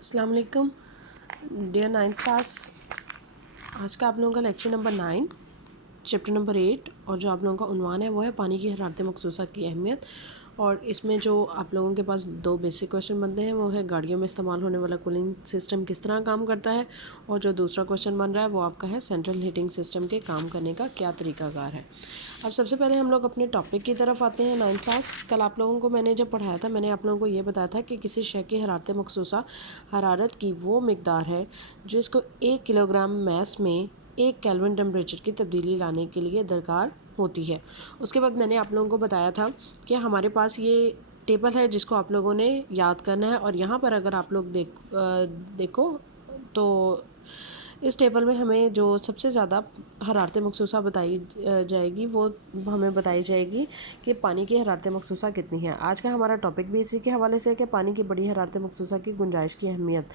अस्सलाम वालेकुम dear 9th class. आज का आप लोगों का लेक्चर नंबर 9 चैप्टर नंबर 8 और जो आप लोगों का उन्वान है वो है पानी की हरारत मखसूसा की अहमियत। और इसमें जो आप लोगों के पास दो बेसिक क्वेश्चन बनते हैं वो है गाड़ियों में इस्तेमाल होने वाला कूलिंग सिस्टम किस तरह काम करता है, और जो दूसरा क्वेश्चन बन रहा है वो आपका है सेंट्रल हीटिंग सिस्टम के काम करने का क्या तरीकाकार है। अब सबसे पहले हम लोग अपने टॉपिक की तरफ आते हैं। 9th क्लास कल आप लोगों को मैंने जब पढ़ाया था मैंने आप लोगों को ये बताया था कि किसी शय की हरारत मखसूसा हरारत की वो मकदार है जो इसको 1 किलोग्राम मैस में 1 केल्विन टेम्परेचर की तब्दीली लाने के लिए दरकार होती है। उसके बाद मैंने आप लोगों को बताया था कि हमारे पास ये टेबल है जिसको आप लोगों ने याद करना है, और यहाँ पर अगर आप लोग देखो तो इस टेबल में हमें जो सबसे ज़्यादा हरारत मखसूसा बताई जाएगी वो हमें बताई जाएगी कि पानी की हरारत मखसूसा कितनी है। आज का हमारा टॉपिक भी इसी के हवाले से है कि पानी की बड़ी हरारत मखसूसा की गुंजाइश की अहमियत।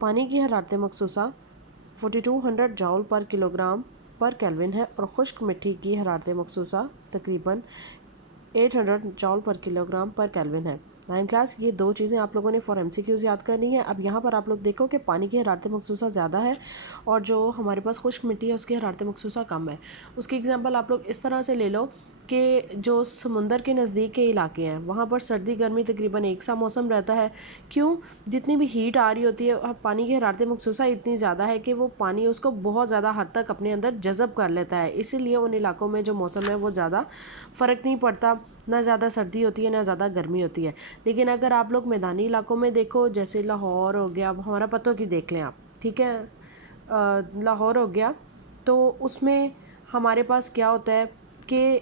पानी की हरारत मखसूसा 4200 जॉल पर किलोग्राम पर केल्विन है और खुश्क मिट्टी की हरारत मखसूसा तकरीबन 800 जॉल पर किलोग्राम पर केल्विन है। 9th क्लास ये दो चीज़ें आप लोगों ने फॉर MCQs याद करनी है। अब यहाँ पर आप लोग देखो कि पानी की हरारत मखसूसा ज़्यादा है और जो हमारे पास खुश्क मिट्टी है उसकी हरारत मखसूसा कम है। उसकी एग्जांपल आप लोग इस तरह से ले लो कि जो समुंदर के नज़दीक के इलाके हैं वहाँ पर सर्दी गर्मी तकरीबन एक सा मौसम रहता है। क्यों? जितनी भी हीट आ रही होती है पानी की हरारत मखसूसा इतनी ज़्यादा है कि वो पानी उसको बहुत ज़्यादा हद तक अपने अंदर जज़ब कर लेता है। इसीलिए उन इलाकों में जो मौसम है वो ज़्यादा फ़र्क नहीं पड़ता, ना ज़्यादा सर्दी होती है ना ज़्यादा गर्मी होती है। लेकिन अगर आप लोग मैदानी इलाकों में देखो जैसे लाहौर हो गया, अब हमारा पतों की देख लें आप, ठीक है, लाहौर हो गया, तो उसमें हमारे पास क्या होता है कि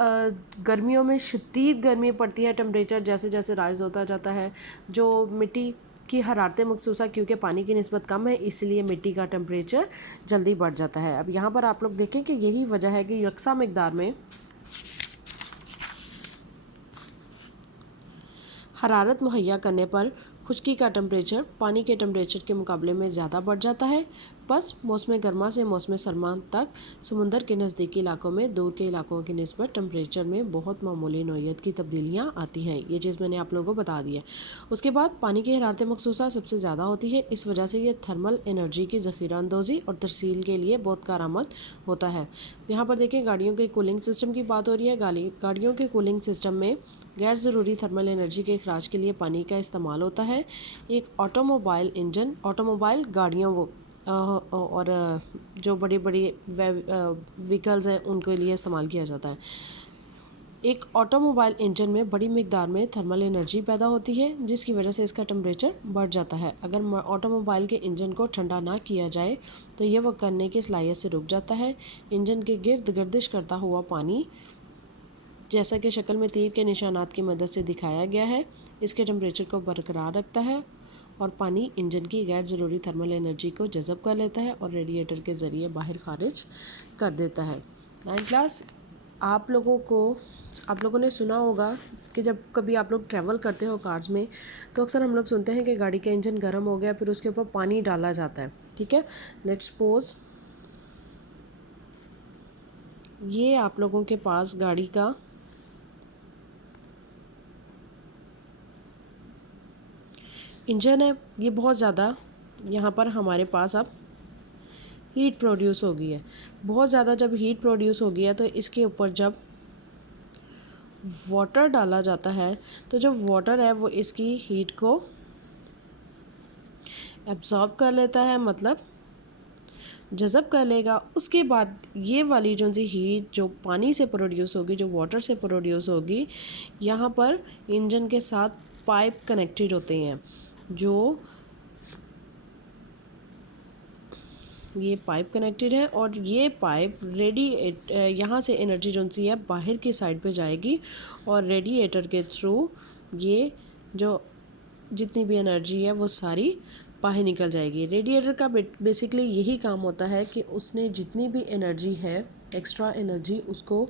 गर्मियों में शदीद गर्मी पड़ती है, टेम्परेचर जैसे जैसे राइज़ होता जाता है। जो मिट्टी की हरारत मखसूसा क्योंकि पानी की निस्बत कम है इसलिए मिट्टी का टेम्परेचर जल्दी बढ़ जाता है। अब यहाँ पर आप लोग देखें कि यही वजह है कि यकसा मकदार में हरारत मुहैया करने पर खुश्की का टेम्परेचर पानी के टेम्परेचर के मुकाबले में ज़्यादा बढ़ जाता है। बस मौसम गर्मा से मौसम सरमा तक समुंदर के नज़दीकी इलाकों में दूर के इलाकों की निस्बत टेम्परेचर में बहुत मामूली नौयत की तब्दीलियाँ आती हैं। ये चीज़ मैंने आप लोगों को बता दी है। उसके बाद पानी की हरारत मखसूसा सबसे ज़्यादा होती है, इस वजह से ये थर्मल एनर्जी की ज़ख़ीरा अंदोज़ी और तरसील के लिए बहुत कारआमद होता है। यहाँ पर देखें गाड़ियों के कूलिंग सिस्टम की बात हो रही है। गाड़ियों के कूलिंग सिस्टम में गैर ज़रूरी थर्मल एनर्जी के अखराज के लिए पानी का इस्तेमाल होता है। एक ऑटोमोबाइल इंजन, ऑटोमोबाइल गाड़ियों और जो बड़ी बड़ी व्हीकल्स हैं उनके लिए इस्तेमाल किया जाता है। एक ऑटोमोबाइल इंजन में बड़ी मकदार में थर्मल एनर्जी पैदा होती है जिसकी वजह से इसका टेम्परेचर बढ़ जाता है। अगर ऑटोमोबाइल के इंजन को ठंडा ना किया जाए तो ये वह करने की सलाहियत से रुक जाता है। इंजन के गिर्द गर्दिश करता हुआ पानी, जैसा कि शक्ल में तीर के निशानात की मदद से दिखाया गया है, इसके टेम्परेचर को बरकरार रखता है और पानी इंजन की गैर ज़रूरी थर्मल एनर्जी को जज़ब कर लेता है और रेडिएटर के ज़रिए बाहर खारिज कर देता है। 9th क्लास आप लोगों ने सुना होगा कि जब कभी आप लोग ट्रैवल करते हो कार्स में तो अक्सर हम लोग सुनते हैं कि गाड़ी का इंजन गर्म हो गया फिर उसके ऊपर पानी डाला जाता है। ठीक है, लेट्स सपोज ये आप लोगों के पास गाड़ी का इंजन है, ये बहुत ज़्यादा यहाँ पर हमारे पास अब हीट प्रोड्यूस हो गई है। बहुत ज़्यादा जब हीट प्रोड्यूस हो गया तो इसके ऊपर जब वाटर डाला जाता है तो जो वाटर है वो इसकी हीट को एब्जॉर्ब कर लेता है, मतलब जज़ब कर लेगा। उसके बाद ये वाली जो सी हीट जो पानी से प्रोड्यूस होगी, जो वाटर से प्रोड्यूस होगी, यहाँ पर इंजन के साथ पाइप कनेक्टेड होते हैं। जो ये पाइप कनेक्टेड है और ये पाइप यहाँ से एनर्जी जो सी है बाहर की साइड पे जाएगी और रेडिएटर के थ्रू ये जो जितनी भी एनर्जी है वो सारी बाहर निकल जाएगी। रेडिएटर का बेसिकली यही काम होता है कि उसने जितनी भी एनर्जी है, एक्स्ट्रा एनर्जी, उसको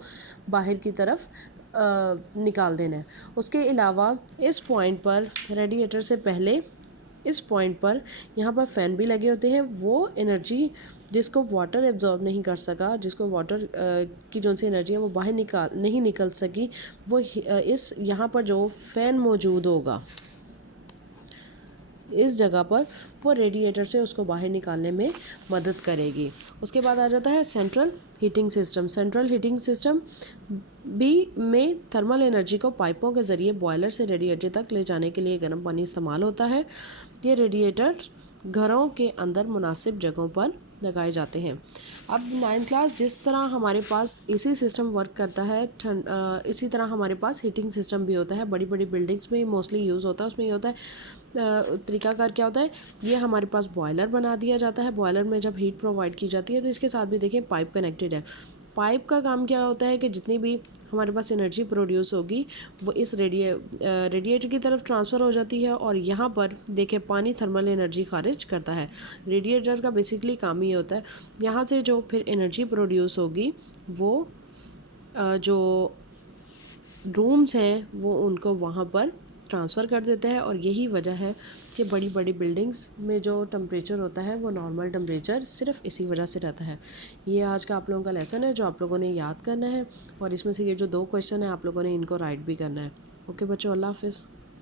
बाहर की तरफ निकाल देना है। उसके अलावा इस पॉइंट पर रेडिएटर से पहले इस पॉइंट पर यहाँ पर फ़ैन भी लगे होते हैं। वो एनर्जी जिसको वाटर एब्जॉर्ब नहीं कर सका, जिसको वाटर की जो सी एनर्जी है वो बाहर नहीं निकल सकी, वो इस यहाँ पर जो फ़ैन मौजूद होगा اس جگہ پر وہ ریڈیٹر سے اس کو باہر نکالنے میں مدد کرے گی. اس کے بعد آ جاتا ہے central heating system. Central heating system بھی میں تھرمل انرجی کو پائپوں کے ذریعے بوائلر سے ریڈیٹر تک لے جانے کے لیے گرم پانی استعمال ہوتا ہے. یہ ریڈیٹر گھروں کے اندر مناسب جگہوں پر لگائے جاتے ہیں. اب 9th کلاس جس طرح ہمارے پاس اے سی سسٹم ورک کرتا ہے اسی طرح ہمارے پاس ہیٹنگ سسٹم بھی ہوتا ہے. بڑی بڑی بلڈنگس میں موسٹلی یوز ہوتا ہے. اس میں یہ ہوتا ہے طریقہ کار کیا ہوتا ہے, یہ ہمارے پاس بوائلر بنا دیا جاتا ہے. بوائلر میں جب ہیٹ پرووائڈ کی جاتی ہے تو اس کے ساتھ بھی دیکھیں پائپ کنیکٹڈ ہے. پائپ کا کام کیا ہوتا ہے کہ جتنی بھی ہمارے پاس انرجی پروڈیوس ہوگی وہ اس ریڈیٹر کی طرف ٹرانسفر ہو جاتی ہے, اور یہاں پر دیکھیں پانی تھرمل انرجی خارج کرتا ہے. ریڈیٹر کا بیسیکلی کام یہ ہوتا ہے یہاں سے جو پھر انرجی پروڈیوس ہوگی وہ جو رومز ہیں وہ ان کو وہاں پر ٹرانسفر کر دیتے ہیں. اور یہی وجہ ہے کہ بڑی بڑی بلڈنگز میں جو ٹمپریچر ہوتا ہے وہ نارمل ٹمپریچر صرف اسی وجہ سے رہتا ہے. یہ آج کا آپ لوگوں کا لیسن ہے جو آپ لوگوں نے یاد کرنا ہے, اور اس میں سے یہ جو 2 کویشچن ہیں آپ لوگوں نے ان کو رائٹ بھی کرنا ہے. اوکے بچوں, اللہ حافظ.